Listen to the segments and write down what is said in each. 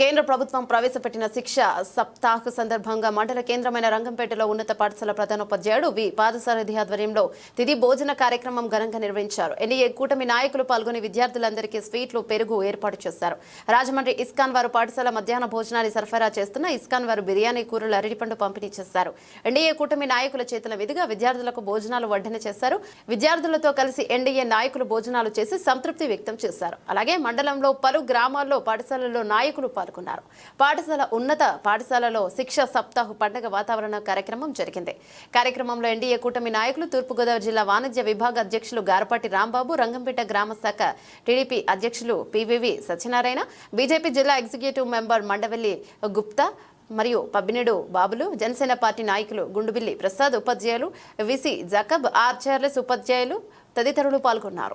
కేంద్ర ప్రభుత్వం ప్రవేశపెట్టిన శిక్ష సప్తాహ్ సందర్భంగా మండల కేంద్రమైన రంగంపేటలో ఉన్నత పాఠశాల ప్రధానోపాధ్యాయుడు వి. పాదసారథి ఆధ్వర్యంలో తిది భోజన కార్యక్రమం ఘనంగా నిర్వహించారు. ఎన్డీఏ కూటమి నాయకులు పాల్గొని విద్యార్థులందరికీ స్వీట్లు పెరుగు ఏర్పాటు చేశారు. రాజమండ్రి ఇస్కాన్ వారు పాఠశాల మధ్యాహ్న భోజనాన్ని సరఫరా చేస్తున్న ఇస్కాన్ వారు బిర్యానీ కూరలు అరటిపండు పంపిణీ చేశారు. ఎన్డీఏ కూటమి నాయకుల చేతుల మీదుగా విద్యార్థులకు భోజనాలు వడ్డన చేశారు. విద్యార్థులతో కలిసి ఎన్డీఏ నాయకులు భోజనాలు చేసి సంతృప్తి వ్యక్తం చేశారు. అలాగే మండలంలో పలు గ్రామాల్లో పాఠశాలల్లో నాయకులు పాల్గొన్నారు. పాఠశాల ఉన్నత పాఠశాలలో శిక్ష సప్తాహ్ పండగ వాతావరణ కార్యక్రమం జరిగింది. కార్యక్రమంలో ఎన్డీఏ కూటమి నాయకులు తూర్పుగోదావరి జిల్లా వాణిజ్య విభాగ అధ్యక్షులు గారపాటి రాంబాబు రంగంపేట గ్రామ శాఖ టీడీపీ అధ్యక్షులు పివివి సత్యనారాయణ బీజేపీ జిల్లా ఎగ్జిక్యూటివ్ మెంబర్ మండవెల్లి గుప్తా మరియు పబ్బినేడు బాబులు జనసేన పార్టీ నాయకులు గుండుబిల్లి ప్రసాద్ ఉపాధ్యాయులు విసి జకబ్ ఆర్ చార్లెస్ ఉపాధ్యాయులు తదితరులు పాల్గొన్నారు.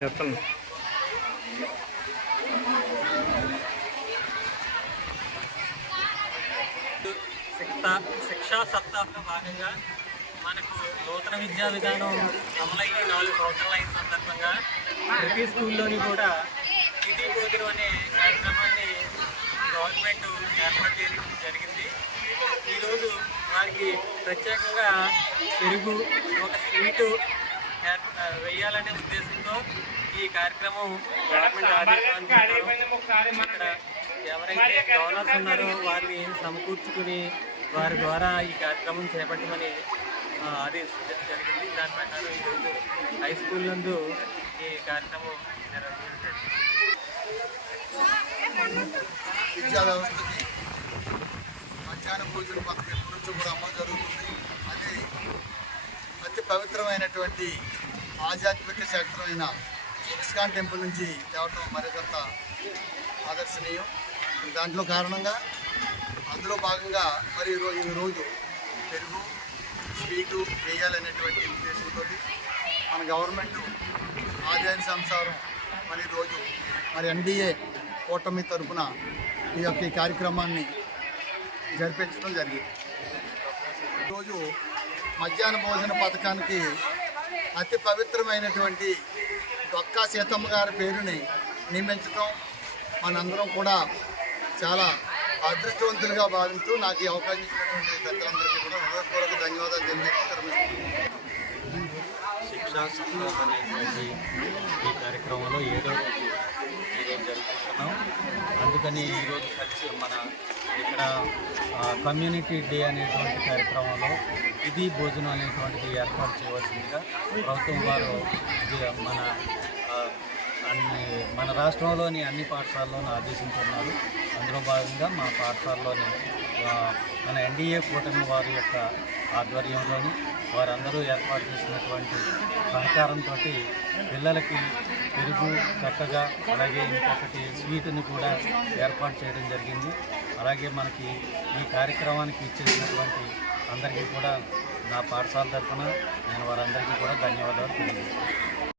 చెప్తాను శిక్షా శిక్షా సప్తాహంలో భాగంగా మనకు నూతన విద్యా విధానం అమలయ్యి నాలుగు సంవత్సరాలు అయిన సందర్భంగా ప్రతి స్కూల్లోని కూడా ఇది భోజనం అనే కార్యక్రమాన్ని గవర్నమెంట్ ఏర్పాటు చేయడం జరిగింది. ఈరోజు వారికి ప్రత్యేకంగా పెరుగు ఒక స్వీటు వేయాలనే ఉద్దేశంతో ఈ కార్యక్రమం గవర్నమెంట్ ఆదేశాలు ఇక్కడ ఎవరైతే గవర్నర్స్ ఉన్నారో వారిని సమకూర్చుకుని వారి ద్వారా ఈ కార్యక్రమం చేపట్టమని ఆ, ఆదేశించడం జరిగింది. దాని ప్రకారం ఈరోజు హై స్కూల్ నందు ఈ కార్యక్రమం నిర్వహించడం విద్యా వ్యవస్థకి మధ్యాహ్న భోజన పథకం ఎప్పటి నుంచో కూడా అమలు జరుగుతుంది. అది అతి పవిత్రమైనటువంటి ఆధ్యాత్మిక క్షేత్రమైన ఇస్కాన్ టెంపుల్ నుంచి తేవటం మరికొంత ఆదర్శనీయం. దాంట్లో కారణంగా అందులో భాగంగా మరి ఈరోజు ఈ రోజు పెరుగు స్వీటు వేయాలనేటువంటి ఉద్దేశంతో మన గవర్నమెంట్ ఆదేశానుసారం మరి రోజు మరి ఎన్డీఏ కూటమి తరపున ఈ యొక్క ఈ కార్యక్రమాన్ని జరిపించడం జరిగింది. ఈరోజు మధ్యాహ్న భోజన పథకానికి అతి పవిత్రమైనటువంటి డొక్కా సీతమ్మ గారి పేరుని నియమించడం మనందరం కూడా చాలా అదృష్టవంతులుగా భావిస్తూ నాకు ఈ అవకాశం ఇచ్చినటువంటి పెద్దలందరికీ కూడా హృదయపూర్వక ధన్యవాదాలు తెలియజేస్తున్నాను శిక్షా సప్తాహ్ ఈ కార్యక్రమంలో ఏదో అందుకని ఈరోజు కలిసి మన ఇక్కడ కమ్యూనిటీ డే అనేటువంటి కార్యక్రమంలో ఇది భోజనం అనేటువంటిది ఏర్పాటు చేయవలసిందిగా ప్రభుత్వం వారు ఇది మన అన్ని మన రాష్ట్రంలోని అన్ని పాఠశాలలోనూ ఆదేశించున్నారు. అందులో భాగంగా మా పాఠశాలలోని మన ఎన్డీఏ కూటమి వారి యొక్క ఆధ్వర్యంలోని వారందరూ ఏర్పాటు చేసినటువంటి సహకారంతో పిల్లలకి పెరుగు చక్కగా అలాగే ఇంకొకటి స్వీట్ని కూడా ఏర్పాటు చేయడం జరిగింది. అలాగే మనకి ఈ కార్యక్రమానికి ఇచ్చేసినటువంటి అందరికీ కూడా నా పాఠశాల తరఫున నేను వారందరికీ కూడా ధన్యవాదాలు తెలియజేస్తాను